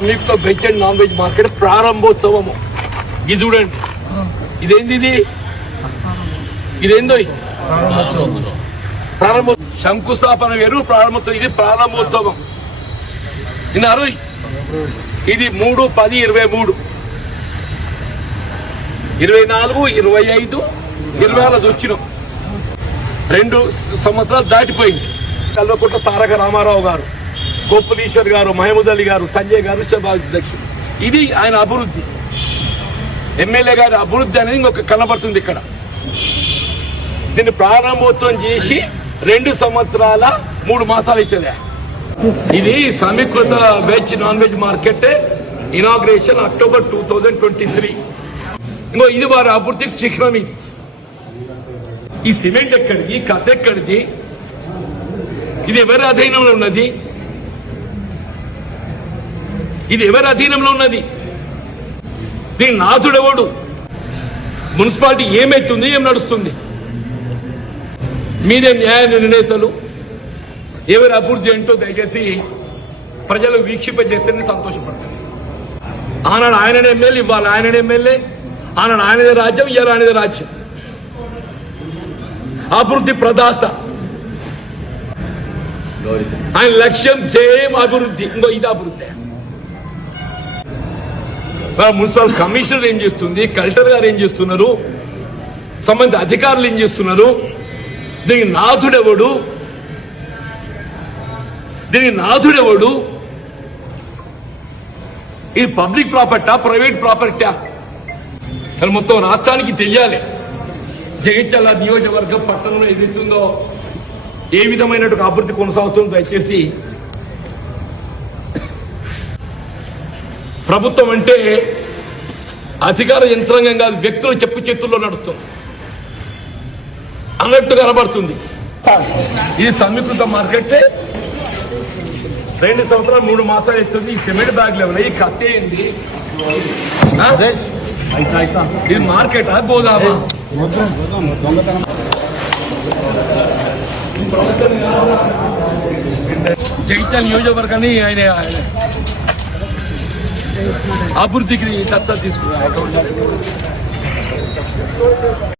Samyukta veg and non veg market ప్రారంభోత్సవము. ఇది చూడండి, ఇదేంది, ఇదేందో ప్రారంభ శంకుస్థాపన వేరు, ప్రారంభోత్సవం. ఇది ప్రారంభోత్సవం. విన్నారు? ఇది 3/10/23, 24, 25, 26 వచ్చినాం. 2 సంవత్సరాలు దాటిపోయింది. కల్వకుంట్ల తారక రామారావు గారు, గోపాలీశ్వర్ గారు, మహమూద్ అలీ గారు, సంజయ్ గారు అధ్యక్షుడు. ఇది ఆయన అభివృద్ధి, ఎమ్మెల్యే గారి అభివృద్ధి అనేది ఇంకొక కనబడుతుంది ఇక్కడ. దీన్ని ప్రారంభోత్సవం చేసి 2 సంవత్సరాల 3 మాసాలు ఇచ్చేదే. ఇది సమీకృత veg non veg market inauguration October 2023. ఇంకో ఇది వారి అభివృద్ధికి శిఖరం. ఈ సిమెంట్ ఎక్కడిది, కథ ఎక్కడిది, ఇది ఎవరి అధీనంలో ఉన్నది? ఇది ఎవరి అధీనంలో ఉన్నది? దీని నాథుడెవడు? మున్సిపాలిటీ ఏమైతుంది, ఏం నడుస్తుంది? మీరే న్యాయ నిర్ణేతలు. ఎవరి అభివృద్ధి ఏంటో దయచేసి ప్రజలు వీక్షింపజేస్తేనే సంతోషపడతారు. ఆనాడు ఆయననే ఎమ్మెల్యే, ఇవాళ ఆయననే ఎమ్మెల్యే. ఆనాడు ఆయనదే రాజ్యం, ఇవాళ ఆయనదే రాజ్యం. అభివృద్ధి ప్రదాత. ఆయన లక్ష్యం జయం అభివృద్ధి. ఇంకో ఇది అభివృద్ధి. మున్సిపల్ కమిషనర్ ఏం చేస్తుంది, కలెక్టర్ గారు ఏం చేస్తున్నారు, సంబంధిత అధికారులు ఏం చేస్తున్నారు? దీనికి నాథుడెవడు? దీనికి నాథుడెవడు? ఇది పబ్లిక్ ప్రాపర్టా, ప్రైవేట్ ప్రాపర్టా? అది మొత్తం రాష్ట్రానికి తెలియాలి. జగిత్యాల నియోజకవర్గ పట్టణంలో ఏదైతుందో, ఏ విధమైన అభివృద్ధి కొనసాగుతుందో దయచేసి. ప్రభుత్వం అంటే అధికార యంత్రాంగం కాదు, వ్యక్తుల చెప్పు చేతుల్లో నడుస్తుంది అన్నట్టు కనబడుతుంది. ఇది సమీకృత మార్కెట్ 2 సంవత్సరాలు 3 మాసాలు ఇస్తుంది. ఈ సిమెంట్ బ్యాగ్ లెవెల్, ఈ కత్తి ఏంది? ఇది మార్కెటా, గోదామా? జగిత్యాల నియోజకవర్గాన్ని ఆయన అభివృద్ధికి దత్తత తీసుకున్నారు.